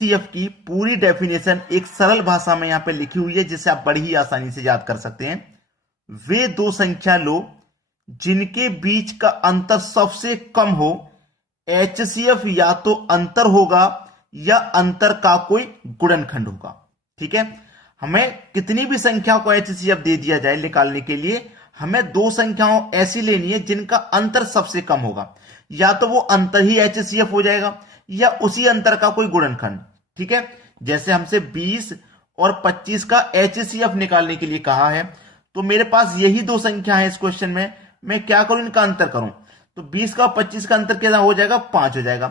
HCF की पूरी definition एक सरल भाषा में यहां पे लिखी हुई है, जिसे आप बड़ी ही आसानी से याद कर सकते हैं। वे दो संख्या लो जिनके बीच का अंतर सबसे कम हो। एचसीएफ या तो अंतर होगा या अंतर का कोई गुणनखंड होगा। ठीक है, हमें कितनी भी संख्या को एचसीएफ दे दिया जाए निकालने के लिए, हमें दो संख्याओं ऐसी लेनी है जिनका अंतर सबसे कम होगा। या तो वो अंतर ही एचसीएफ हो जाएगा या उसी अंतर का कोई गुणनखंड। ठीक है, जैसे हमसे 20 और 25 का एचसीएफ निकालने के लिए कहा है, तो मेरे पास यही दो संख्या है इस क्वेश्चन में। मैं क्या करूं, इनका अंतर करूं। तो 20 का 25 का अंतर क्या हो जाएगा, 5 हो जाएगा।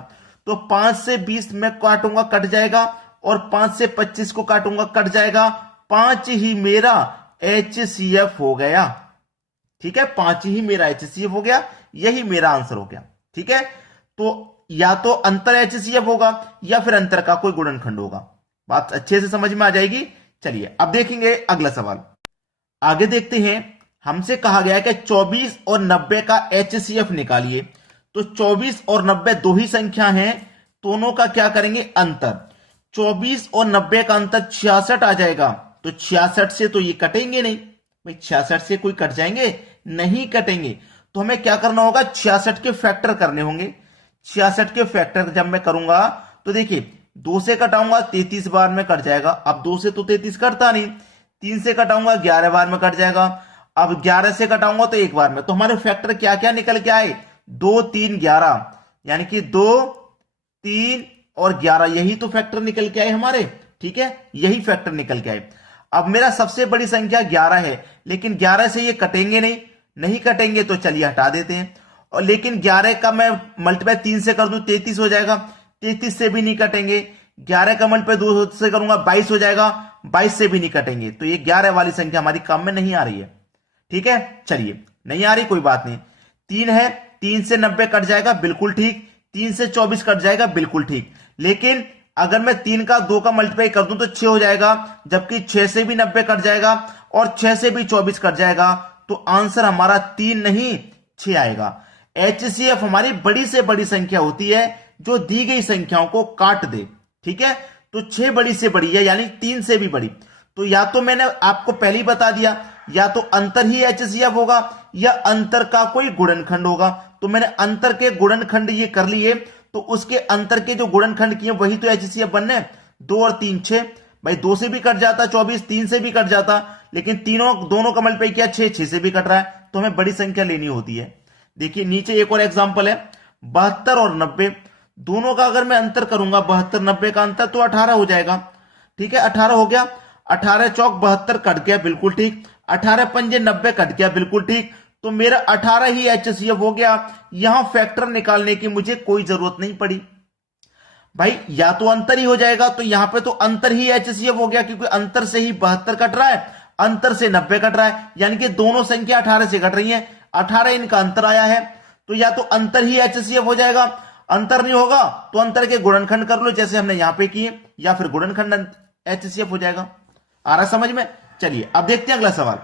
तो 5 से 20 में काटूंगा, कट जाएगा, और 5 से 25 को काटूंगा, कट जाएगा। 5 ही मेरा एचसीएफ हो गया। ठीक है, 5 ही मेरा एचसीएफ हो गया, यही मेरा आंसर हो गया। ठीक है, तो या तो अंतर एचसीएफ होगा या फिर अंतर का कोई गुणनखंड होगा। बात अच्छे से समझ में आ जाएगी। चलिए अब देखेंगे अगला सवाल। आगे देखते हैं, हमसे कहा गया है कि 24 और 90 का एचसीएफ निकालिए। तो 24 और 90 दो ही संख्या हैं, दोनों का क्या करेंगे, अंतर। 24 और 90 का अंतर 66 आ जाएगा। तो 66 से तो ये कटेंगे नहीं भाई, 66 से कोई कट जाएंगे, नहीं कटेंगे। तो हमें क्या करना होगा, 66 के फैक्टर करने होंगे। 66 के फैक्टर जब मैं करूंगा तो देखिए, 2 से कटाऊंगा 33 बार में कट जाएगा। अब 2 से तो 33 कटता नहीं, 3 से कटाऊंगा 11 बार में कट जाएगा। अब 11 से कटाऊंगा तो एक बार में। तो हमारे फैक्टर क्या क्या निकल के आए, 2 3 11, यानी कि 2 3 और 11, यही तो फैक्टर निकल के आए हमारे। ठीक है, यही फैक्टर निकल के आए। अब मेरा सबसे बड़ी संख्या 11 है, लेकिन 11 से ये कटेंगे नहीं, नहीं कटेंगे तो चलिए हटा देते हैं। और लेकिन 11 का मैं मल्टीप्लाई 3 से कर दूं 33 हो जाएगा, 33 से भी नहीं कटेंगे। 11 का मल्टीप्लाई 2 से करूंगा 22 हो जाएगा, 22 से भी नहीं कटेंगे। तो ये 11 वाली संख्या हमारी काम में नहीं आ रही है। ठीक है, चलिए नहीं आ रही कोई बात नहीं। 3 है, 3 से 90 कट जाएगा, बिल्कुल ठीक। 3 से 24 कट जाएगा, बिल्कुल ठीक। लेकिन अगर मैं 3 का 2 का मल्टीप्लाई कर दूं तो 6 हो जाएगा, जबकि 6 से भी 90 कट जाएगा और 6 से भी 24 कट जाएगा। तो आंसर हमारा 3 नहीं 6 आएगा। एचसीएफ हमारी बड़ी से बड़ी संख्या होती है जो दी गई संख्याओं को काट दे। ठीक है, तो 6 बड़ी से बड़ी है, यानी 3 से भी बड़ी। तो या तो मैंने आपको पहले ही बता दिया, या तो अंतर ही एचसीएफ होगा या अंतर का कोई गुणनखंड होगा। तो मैंने अंतर के गुणनखंड ये कर लिए, तो उसके अंतर के जो गुणनखंड किए वही तो एचसीएफ बनने। 2 और 3 6, भाई 2 से भी कट जाता 24, 3 से भी कट जाता, लेकिन दोनों का मल्टीप्लाई किया 6 से भी कट रहा है। तो हमें बड़ी संख्या लेनी होती है। देखिए नीचे एक और एग्जांपल है, 72 और 90, दोनों का अगर मैं अंतर करूंगा 72 90 का अंतर तो 18 हो जाएगा। ठीक है, 18 हो गया। 18 चौक 72 कट गया, बिल्कुल ठीक। 18 पंजे 90 कट गया, बिल्कुल ठीक। तो मेरा 18 ही एचसीएफ हो गया। यहां फैक्टर निकालने की मुझे कोई जरूरत नहीं पड़ी भाई, या तो अंतर ही हो जाएगा। तो यहां पे तो अंतर ही एचसीएफ हो गया, क्योंकि अंतर से ही 72 कट रहा है, अंतर से 90 कट रहा है, यानी कि दोनों संख्या 18 से कट रही है। 18 इनका अंतर आया है, तो या तो अंतर ही एचसीएफ हो जाएगा। अंतर नहीं होगा तो अंतर के गुणनखंड कर लो, जैसे हमने यहां पे किए, या फिर गुणनखंड एचसीएफ हो जाएगा। आ रहा समझ में। चलिए अब देखते हैं अगला सवाल।